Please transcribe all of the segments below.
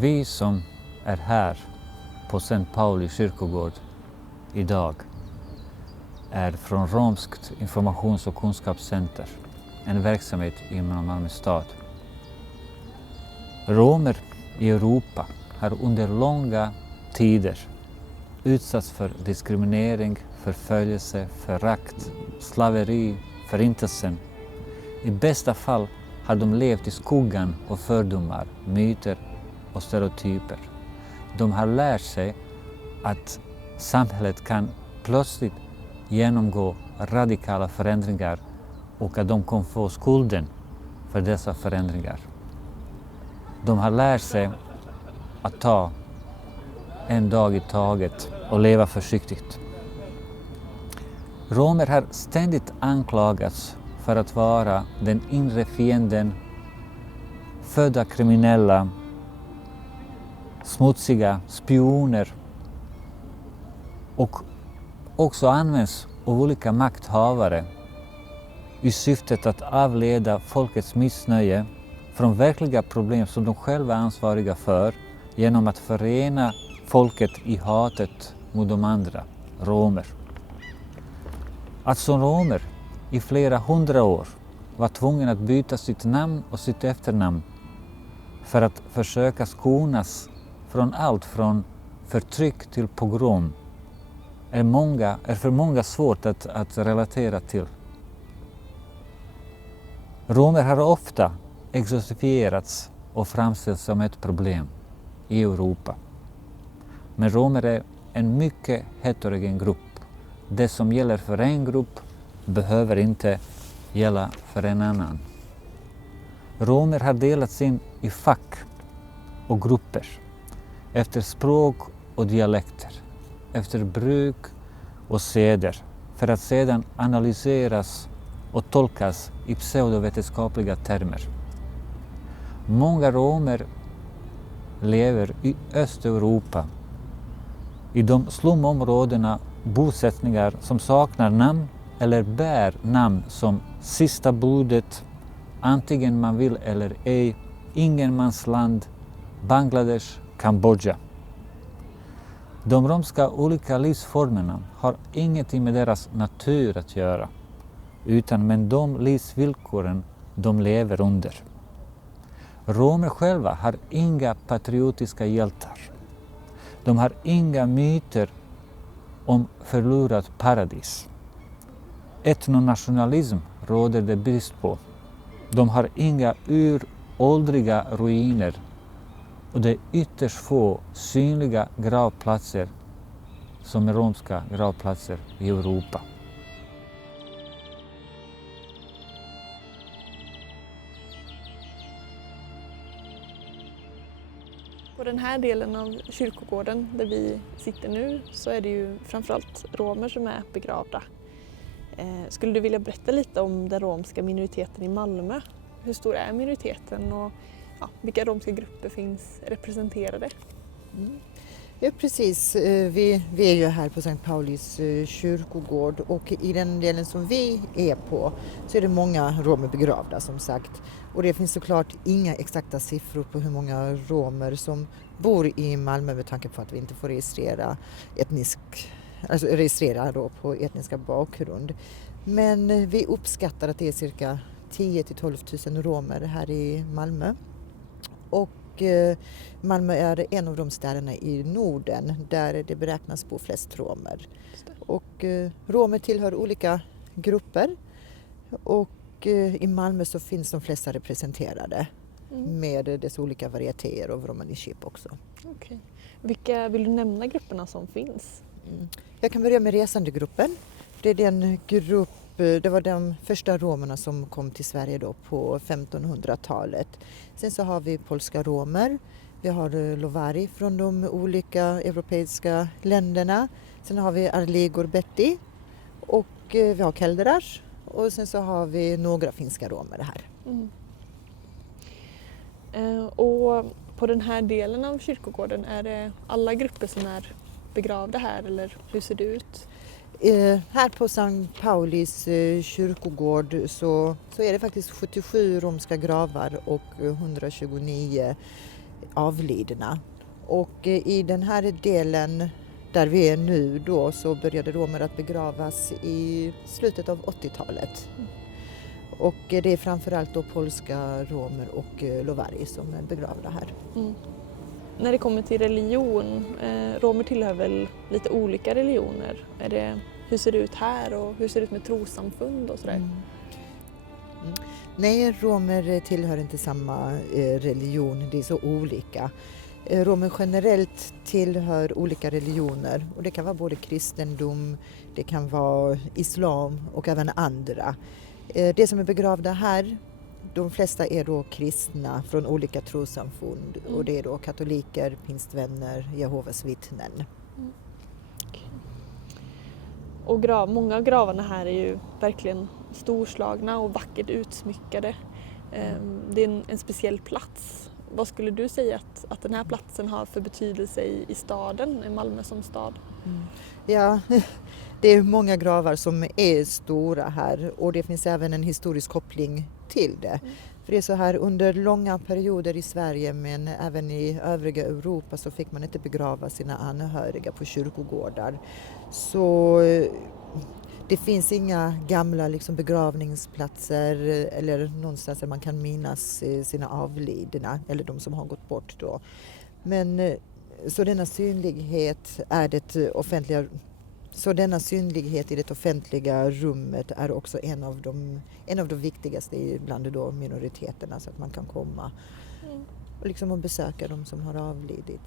Vi som är här på St. Pauli kyrkogård idag är från Romskt informations- och kunskapscenter, en verksamhet inom Malmö stad. Romer i Europa har under långa tider utsatts för diskriminering, förföljelse, förakt, slaveri, förintelsen. I bästa fall har de levt i skuggan av fördomar, myter och stereotyper. De har lärt sig att samhället kan plötsligt genomgå radikala förändringar och att de kan få skulden för dessa förändringar. De har lärt sig att ta en dag i taget och leva försiktigt. Romer har ständigt anklagats för att vara den inre fienden, födda kriminella, smutsiga spioner och också används av olika makthavare i syftet att avleda folkets missnöje från verkliga problem som de själva är ansvariga för genom att förena folket i hatet mot de andra, romer. Att som romer i flera hundra år var tvungen att byta sitt namn och sitt efternamn för att försöka skonas från allt från förtryck till pogrom är för många svårt att relatera till. Romer har ofta exotifierats och framställts som ett problem i Europa. Men romer är en mycket heterogen grupp. Det som gäller för en grupp behöver inte gälla för en annan. Romer har delats in i fack och grupper efter språk och dialekter, efter bruk och seder, för att sedan analyseras och tolkas i pseudovetenskapliga termer. Många romer lever i Östeuropa, i de slumområdena, bosättningar som saknar namn eller bär namn som Sista budet, Antingen man vill eller ej, Ingenmansland, Bangladesh, Kambodja. De romska olika livsformerna har ingenting med deras natur att göra, utan med de livsvillkoren de lever under. Romer själva har inga patriotiska hjältar. De har inga myter om förlorat paradis. Etnonationalism råder det brist på. De har inga uråldriga ruiner och det är ytterst få synliga gravplatser som är romska gravplatser i Europa. På den här delen av kyrkogården där vi sitter nu så är det ju framförallt romer som är begravda. Skulle du vilja berätta lite om den romska minoriteten i Malmö? Hur stor är minoriteten och vilka romska grupper finns representerade? Ja, precis. Vi är ju här på St. Paulis kyrkogård och i den delen som vi är på så är det många romer begravda som sagt. Och det finns såklart inga exakta siffror på hur många romer som bor i Malmö med tanke på att vi inte får registrera då på etniska bakgrund. Men vi uppskattar att det är cirka 10-12 000 romer här i Malmö. Och Malmö är en av de städerna i Norden där det beräknas bo flest romer. Och romer tillhör olika grupper och i Malmö så finns de flesta representerade med dess olika varietéer av romaniship också. Okay. Vilka vill du nämna grupperna som finns? Jag kan börja med resandegruppen. Det var de första romerna som kom till Sverige då på 1500-talet. Sen så har vi polska romer, vi har lovari från de olika europeiska länderna. Sen har vi arligor betti och vi har keldrar och sen så har vi några finska romer här. Och på den här delen av kyrkogården är det alla grupper som är begravda här eller hur ser det ut? Här på St. Paulis kyrkogård så är det faktiskt 77 romska gravar och 129 avlidna. Och i den här delen där vi är nu då så började romer att begravas i slutet av 80-talet. Och det är framförallt då polska romer och lovari som är begravda här. Mm. När det kommer till religion, romer tillhör väl lite olika religioner. Hur ser det ut här och hur ser det ut med trossamfund och sådär? Nej, romer tillhör inte samma religion, det är så olika. Romer generellt tillhör olika religioner och det kan vara både kristendom, det kan vara islam och även andra. Det som är begravda här, de flesta är då kristna från olika trossamfund och det är då katoliker, pingstvänner, Jehovas vittnen. Och många av gravarna här är ju verkligen storslagna och vackert utsmyckade. Det är en speciell plats. Vad skulle du säga att den här platsen har för betydelse i staden, i Malmö som stad? Ja, det är många gravar som är stora här och det finns även en historisk koppling till det. För det är så här, under långa perioder i Sverige men även i övriga Europa så fick man inte begrava sina anhöriga på kyrkogårdar. Så det finns inga gamla begravningsplatser eller någonstans där man kan minnas sina avlidna eller de som har gått bort då. Men så denna synlighet i det offentliga rummet är också en av de viktigaste bland då minoriteterna så att man kan komma och besöka de som har avlidit.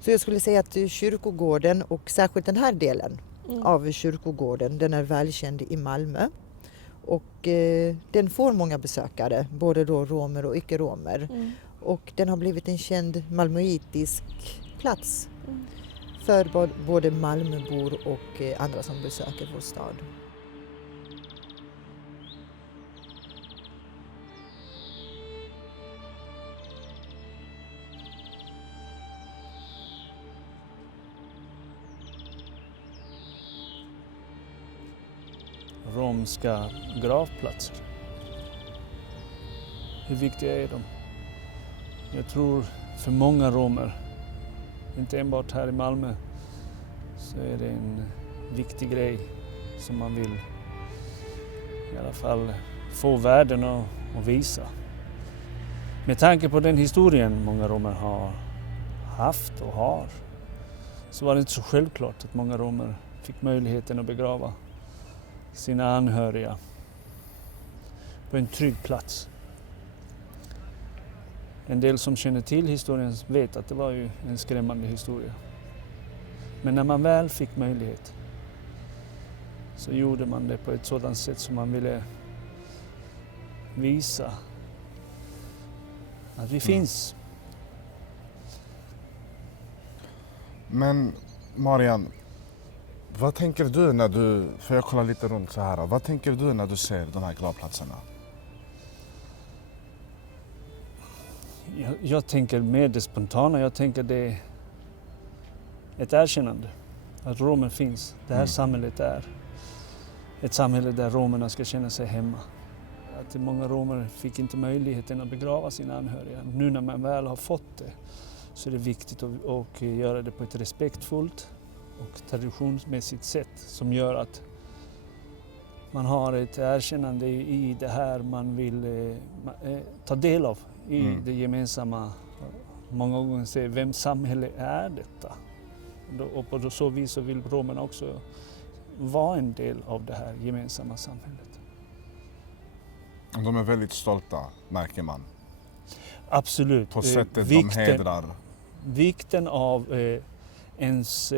Så jag skulle säga att kyrkogården och särskilt den här delen av kyrkogården, den är välkänd i Malmö och den får många besökare, både då romer och icke-romer. Och den har blivit en känd malmöitisk plats för både Malmöbor och andra som besöker vår stad. Romska gravplatser. Hur viktiga är de? Jag tror för många romer, inte enbart här i Malmö, så är det en viktig grej som man vill i alla fall få världen att visa. Med tanke på den historien många romer har haft och har så var det inte så självklart att många romer fick möjligheten att begrava sina anhöriga på en trygg plats. En del som känner till historien vet att det var ju en skrämmande historia. Men när man väl fick möjlighet så gjorde man det på ett sådant sätt som man ville visa att vi finns. Men Marian, vad tänker du för jag kollar lite runt så här, vad tänker du när du ser de här gravplatserna? Jag tänker med det spontana, jag tänker det är ett erkännande att romer finns. Det här samhället är ett samhälle där romerna ska känna sig hemma. Att många romer fick inte möjligheten att begrava sina anhöriga. Nu när man väl har fått det så är det viktigt att göra det på ett respektfullt och traditionsmässigt sätt som gör att man har ett erkännande i det här man vill ta del av i det gemensamma. Många gånger säger vem samhälle är detta? Och på så vis så vill romerna också vara en del av det här gemensamma samhället. De är väldigt stolta, märker man. Absolut. På sättet de hedrar. Vikten av ens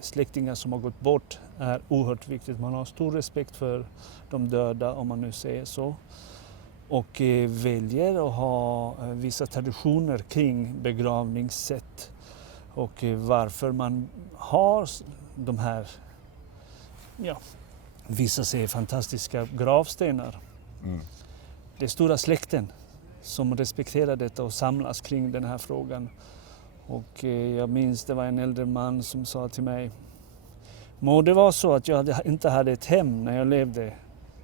släktingar som har gått bort är oerhört viktigt. Man har stor respekt för de döda, om man nu säger så. Och väljer att ha vissa traditioner kring begravningssätt. Och varför man har de här, vissa säger fantastiska gravstenar. Det är stora släkten som respekterar detta och samlas kring den här frågan. Och jag minns det var en äldre man som sa till mig: må det vara så att jag inte hade ett hem när jag levde,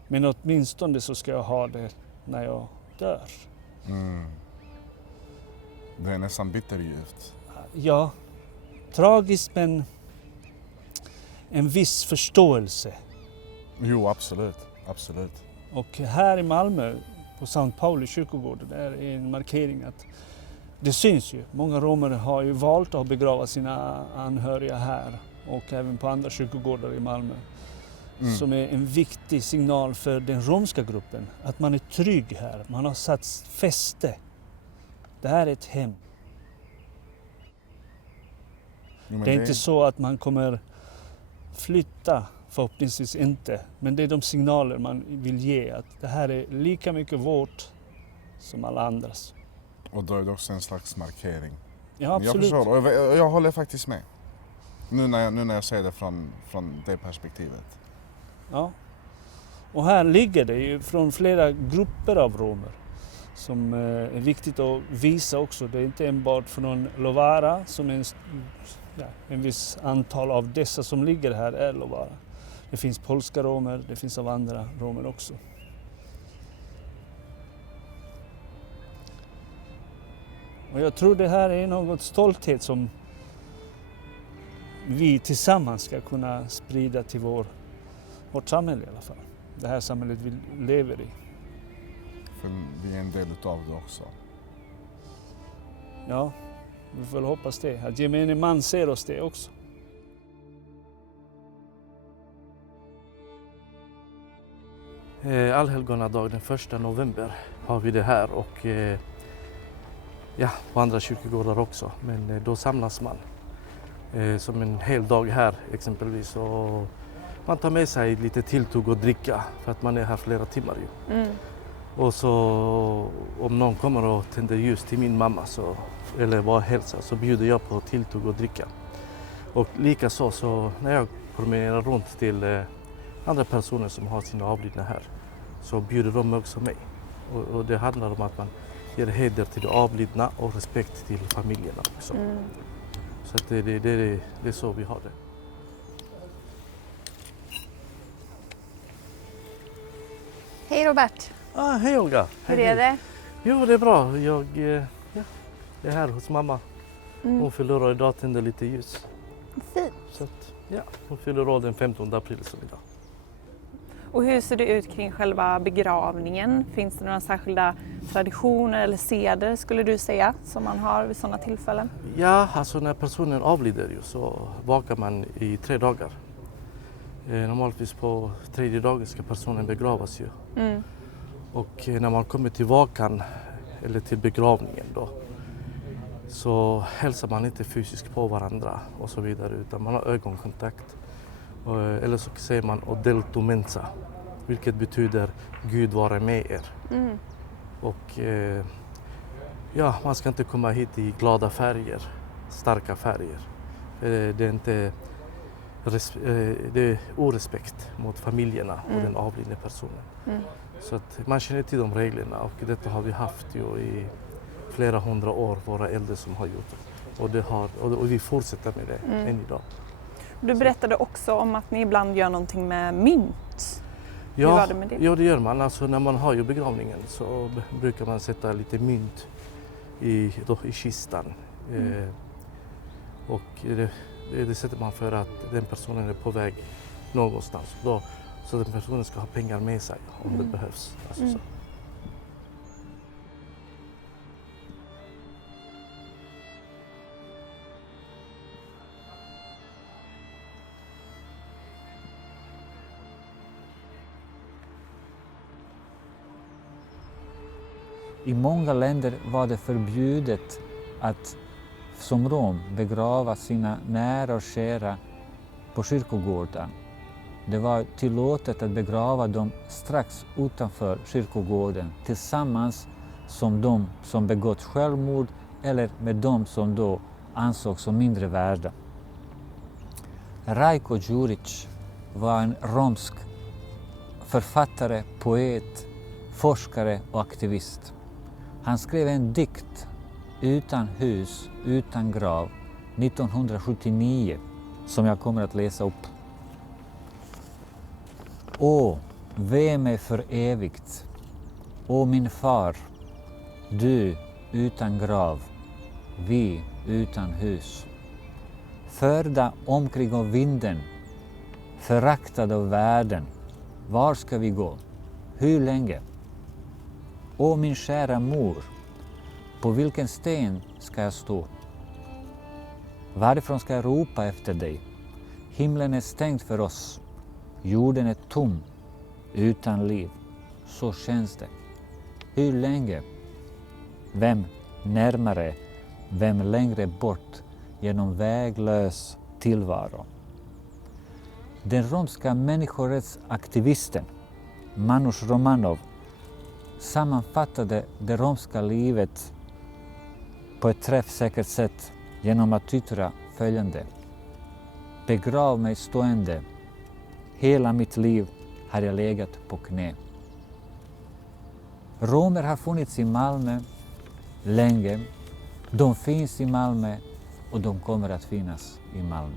men åtminstone så ska jag ha det när jag dör. Det är nästan bitterljuvt. Ja, tragiskt men en viss förståelse. Jo, absolut. Absolut. Och här i Malmö på Sankt Pauli kyrkogård, där är en markering att det syns ju. Många romer har ju valt att begrava sina anhöriga här och även på andra kyrkogårdar i Malmö. Som är en viktig signal för den romska gruppen. Att man är trygg här, man har satt fäste. Det här är ett hem. Jo, Det är inte så att man kommer flytta, förhoppningsvis inte. Men det är de signaler man vill ge, att det här är lika mycket vårt som alla andras. Och då är det också en slags markering. Ja, absolut. Jag förstår, och jag håller faktiskt med. Nu när jag säger det från det perspektivet. Ja. Och här ligger det ju från flera grupper av romer som är viktigt att visa också. Det är inte enbart från Lovara som är en viss antal av dessa som ligger här är Lovara. Det finns polska romer, det finns av andra romer också. Och jag tror det här är något stolthet som vi tillsammans ska kunna sprida till vårt samhälle i alla fall. Det här samhället vi lever i. För vi är en del utav det också. Ja, vi får hoppas det. Att gemene man ser oss det också. Allhelgonadag den 1 november har vi det här och på andra kyrkogårdar också. Men då samlas man som en hel dag här exempelvis. Och man tar med sig lite tilltugg och dricka för att man är här flera timmar ju. Och så om någon kommer och tänder ljus till min mamma eller var hälsa så bjuder jag på tilltugg och dricka. Och likaså så när jag promenerar runt till andra personer som har sina avlidna här så bjuder de också mig. Och det handlar om att man ger heder till de avlidna och respekt till familjerna också. Så att det är så vi har det. Hej Robert! Hej Olga! Hur är det? Jo, det är bra. Jag är här hos mamma. Hon fyller år idag, tänder lite ljus. Fint! Så att, hon fyller år den 15 april som idag. Och hur ser det ut kring själva begravningen? Finns det några särskilda traditioner eller seder skulle du säga som man har vid sådana tillfällen? Ja, alltså när personen avlider ju, så vakar man i 3 dagar. Normaltvis på 3:e dagen ska personen begravas ju. Och när man kommer till vakan eller till begravningen då så hälsar man inte fysiskt på varandra och så vidare utan man har ögonkontakt. Eller så säger man odelto mensa, vilket betyder Gud vare med er. Och man ska inte komma hit i glada färger, starka färger. Det är inte det är orespekt mot familjerna och den avlidne personen. Så att man känner till de reglerna och detta har vi haft ju i flera 100 år, våra äldre som har gjort det. Och vi fortsätter med det än idag. Du berättade också om att ni ibland gör någonting med mynt. Hur var det med det? Ja, det gör man. Alltså, när man har ju begravningen så brukar man sätta lite mynt i kistan. Och det sätter man för att den personen är på väg någonstans. Så den personen ska ha pengar med sig om det behövs. Alltså, så. I många länder var det förbjudet att som rom begrava sina nära och kära på kyrkogården. Det var tillåtet att begrava dem strax utanför kyrkogården tillsammans som de som begått självmord eller med de som då ansågs som mindre värda. Rajko Đurić var en romsk författare, poet, forskare och aktivist. Han skrev en dikt, Utan hus, utan grav, 1979, som jag kommer att läsa upp. Åh, ve mig för evigt. Åh min far, du utan grav. vi utan hus. Förda omkring av vinden, föraktade av världen. Var ska vi gå? Hur länge? Åh min kära mor, på vilken sten ska jag stå? Varifrån ska jag ropa efter dig? Himlen är stängd för oss. Jorden är tom, utan liv. Så känns det. Hur länge? Vem närmare, vem längre bort genom väglös tillvaro? Den romska människorättsaktivisten Manus Romanov sammanfattade det romska livet på ett träffsäkert sätt genom att yttra följande. Begrav mig stående. Hela mitt liv har jag legat på knä. Romer har funnits i Malmö länge. De finns i Malmö och de kommer att finnas i Malmö.